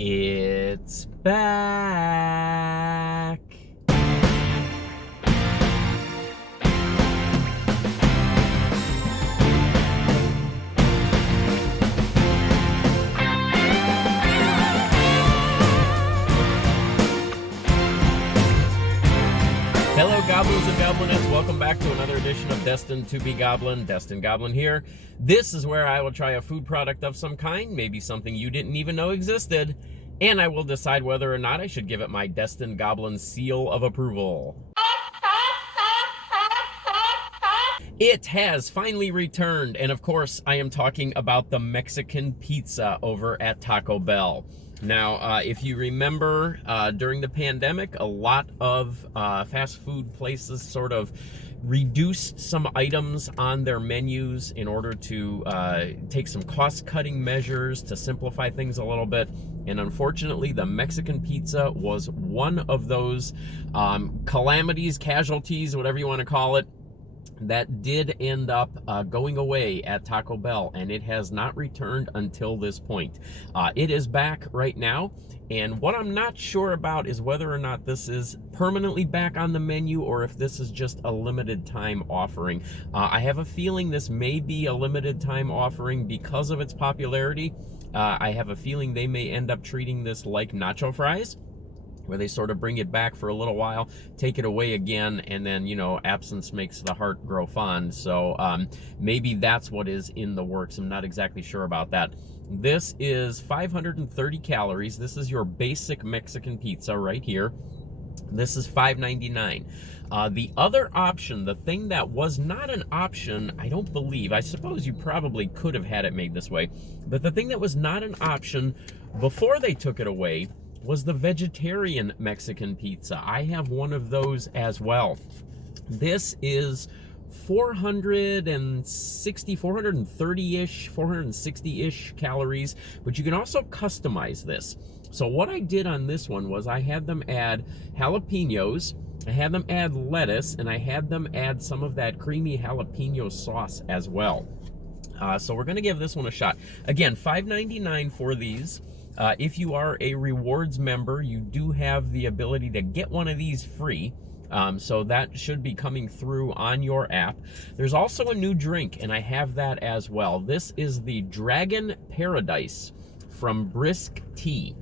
It's back. Hello, goblins and goblinettes. Welcome back to another edition of Destined to be Goblin. Destined Goblin here. This is where I will try a food product of some kind, maybe something you didn't even know existed, and I will decide whether or not I should give it my Destined Goblin seal of approval. It has finally returned, and of course, I am talking about the Mexican pizza over at Taco Bell. Now, if you remember, during the pandemic, a lot of fast food places sort of reduced some items on their menus in order to take some cost-cutting measures to simplify things a little bit. And unfortunately, the Mexican pizza was one of those calamities, casualties, whatever you want to call it, that did end up going away at Taco Bell, and it has not returned until this point. It is back right now, and what I'm not sure about is whether or not this is permanently back on the menu or if this is just a limited time offering. I have a feeling this may be a limited time offering because of its popularity. I have a feeling they may end up treating this like nacho fries, where they sort of bring it back for a little while, take it away again, and then, you know, absence makes the heart grow fond. So maybe that's what is in the works. I'm not exactly sure about that. This is 530 calories. This is your basic Mexican pizza right here. This is $5.99. The other option, the thing that was not an option, I don't believe, I suppose you probably could have had it made this way, but the thing that was not an option before they took it away was the vegetarian Mexican pizza. I have one of those as well. This is 430-ish, 460-ish calories, but you can also customize this. So what I did on this one was I had them add jalapeños, I had them add lettuce, and I had them add some of that creamy jalapeno sauce as well. So we're gonna give this one a shot. Again, $5.99 for these. If you are a rewards member, you do have the ability to get one of these free. So that should be coming through on your app. There's also a new drink, and I have that as well. This is the Dragon Paradise from Brisk Tea.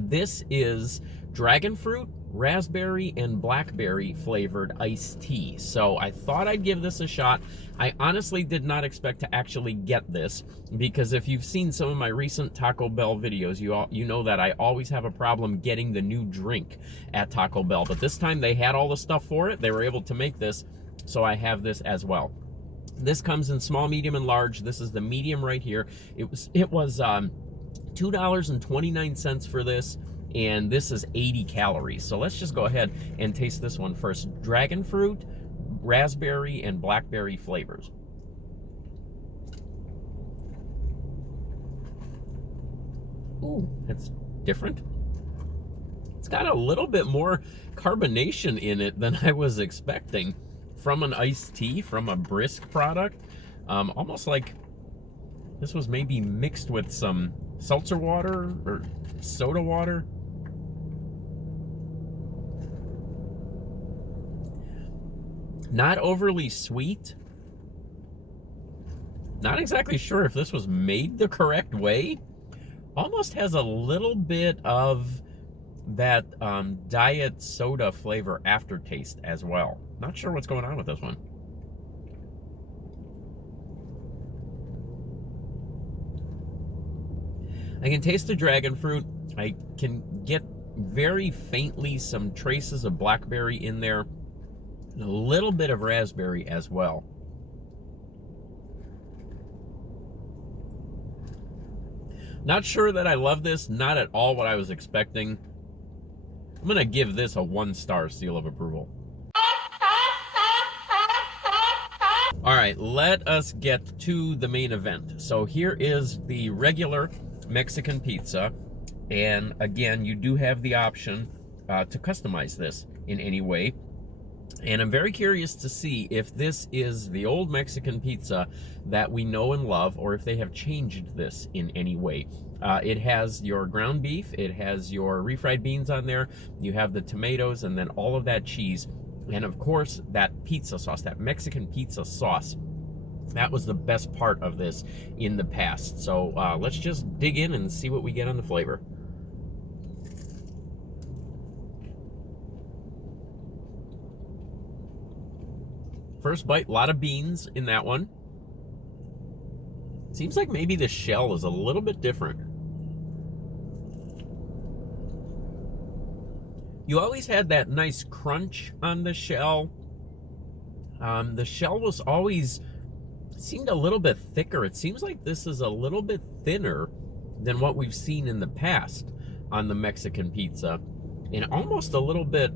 This is dragon fruit, raspberry, and blackberry flavored iced tea. So I thought I'd give this a shot. I honestly did not expect to actually get this, because if you've seen some of my recent Taco Bell videos, you know that I always have a problem getting the new drink at Taco Bell. But this time they had all the stuff for it. They were able to make this, so I have this as well. This comes in small, medium, and large. This is the medium right here. It was $2.29 for this, and this is 80 calories. So let's just go ahead and taste this one first. Dragon fruit, raspberry, and blackberry flavors. Ooh, that's different. It's got a little bit more carbonation in it than I was expecting from an iced tea, from a Brisk product. Almost like this was maybe mixed with some seltzer water or soda water. Not overly sweet. Not exactly sure if this was made the correct way. Almost has a little bit of that diet soda flavor aftertaste as well. Not sure what's going on with this one. I can taste the dragon fruit. I can get very faintly some traces of blackberry in there. And a little bit of raspberry as well. Not sure that I love this. Not at all what I was expecting. I'm going to give this a 1-star seal of approval. All right, let us get to the main event. So here is the regular Mexican pizza. And again, you do have the option to customize this in any way. And I'm very curious to see if this is the old Mexican pizza that we know and love, or if they have changed this in any way. It has your ground beef, it has your refried beans on there, you have the tomatoes, and then all of that cheese, and of course that pizza sauce, that Mexican pizza sauce. That was the best part of this in the past. So let's just dig in and see what we get on the flavor. First bite, a lot of beans in that one. Seems like maybe the shell is a little bit different. You always had that nice crunch on the shell. The shell was always seemed a little bit thicker. It seems like this is a little bit thinner than what we've seen in the past on the Mexican pizza, and almost a little bit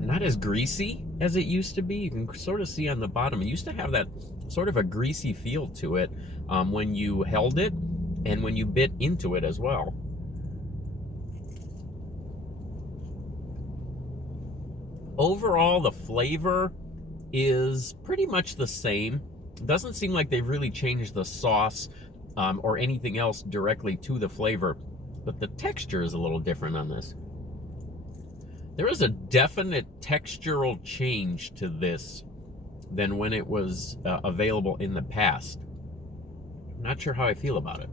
not as greasy as it used to be. You can sort of see on the bottom, it used to have that sort of a greasy feel to it when you held it and when you bit into it as well. Overall, the flavor is pretty much the same. It doesn't seem like they've really changed the sauce or anything else directly to the flavor, but the texture is a little different on this. There is a definite textural change to this than when it was available in the past. I'm not sure how I feel about it.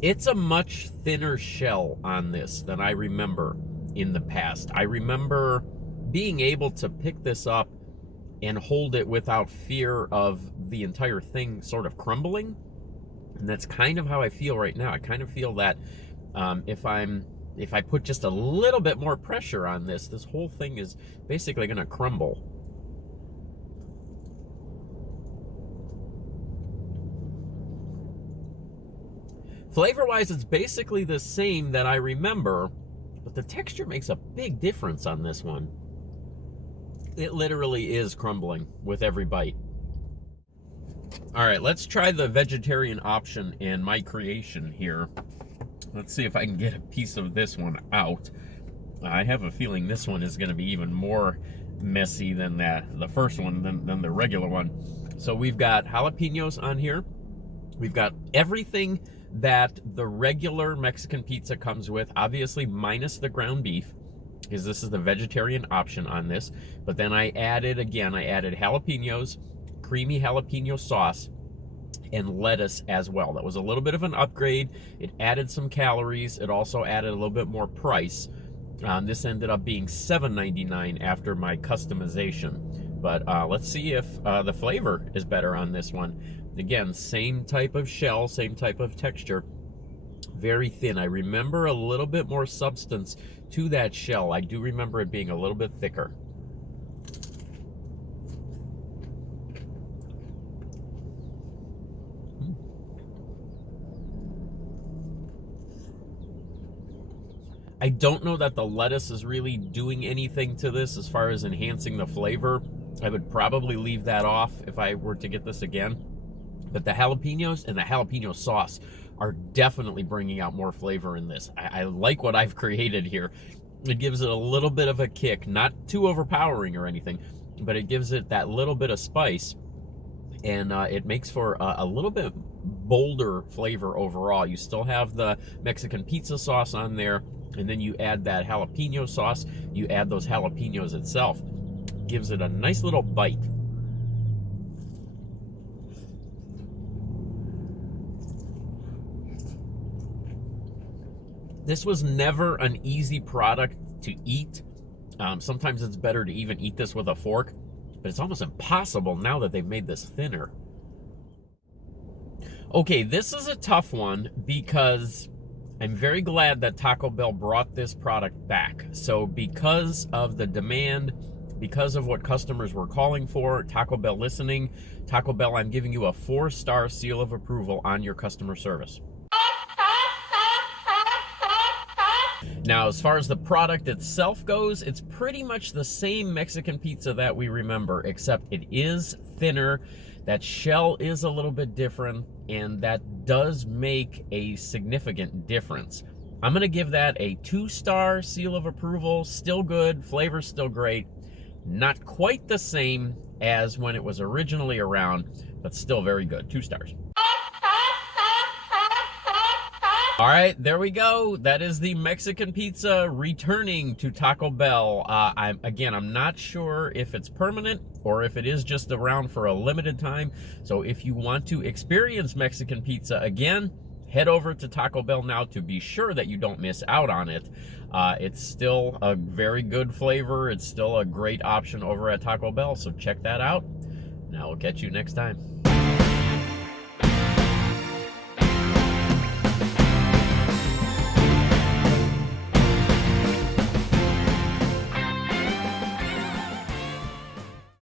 It's a much thinner shell on this than I remember in the past. I remember being able to pick this up and hold it without fear of the entire thing sort of crumbling. And that's kind of how I feel right now. I kind of feel that if I put just a little bit more pressure on this whole thing is basically going to crumble. Flavor-wise, it's basically the same that I remember, but the texture makes a big difference on this one. It literally is crumbling with every bite. All right, let's try the vegetarian option in my creation here. Let's see if I can get a piece of this one out. I have a feeling this one is going to be even more messy than the first one, than the regular one. So we've got jalapeños on here. We've got everything that the regular Mexican pizza comes with, obviously minus the ground beef, because this is the vegetarian option on this. But then I added jalapeños, creamy jalapeno sauce, and lettuce as well. That was a little bit of an upgrade. It added some calories. It also added a little bit more price. This ended up being $7.99 after my customization. But let's see if the flavor is better on this one. Again, same type of shell, same type of texture. Very thin. I remember a little bit more substance to that shell. I do remember it being a little bit thicker. I don't know that the lettuce is really doing anything to this as far as enhancing the flavor. I would probably leave that off if I were to get this again. But the jalapenos and the jalapeno sauce are definitely bringing out more flavor in this. I like what I've created here. It gives it a little bit of a kick, not too overpowering or anything, but it gives it that little bit of spice, and it makes for a little bit bolder flavor overall. You still have the Mexican pizza sauce on there, and then you add that jalapeno sauce, you add those jalapenos itself. Gives it a nice little bite. This was never an easy product to eat. Sometimes it's better to even eat this with a fork, but it's almost impossible now that they've made this thinner. Okay, this is a tough one because I'm very glad that Taco Bell brought this product back. So because of the demand, because of what customers were calling for, Taco Bell listening, Taco Bell, I'm giving you a 4-star seal of approval on your customer service. Now, as far as the product itself goes, it's pretty much the same Mexican pizza that we remember, except it is thinner. That shell is a little bit different, and that does make a significant difference. I'm going to give that a 2-star seal of approval. Still good, flavor's still great. Not quite the same as when it was originally around, but still very good. 2 stars. All right, there we go. That is the Mexican pizza returning to Taco Bell. I'm not sure if it's permanent or if it is just around for a limited time. So if you want to experience Mexican pizza again, head over to Taco Bell now to be sure that you don't miss out on it. It's still a very good flavor. It's still a great option over at Taco Bell. So check that out. Now we'll catch you next time.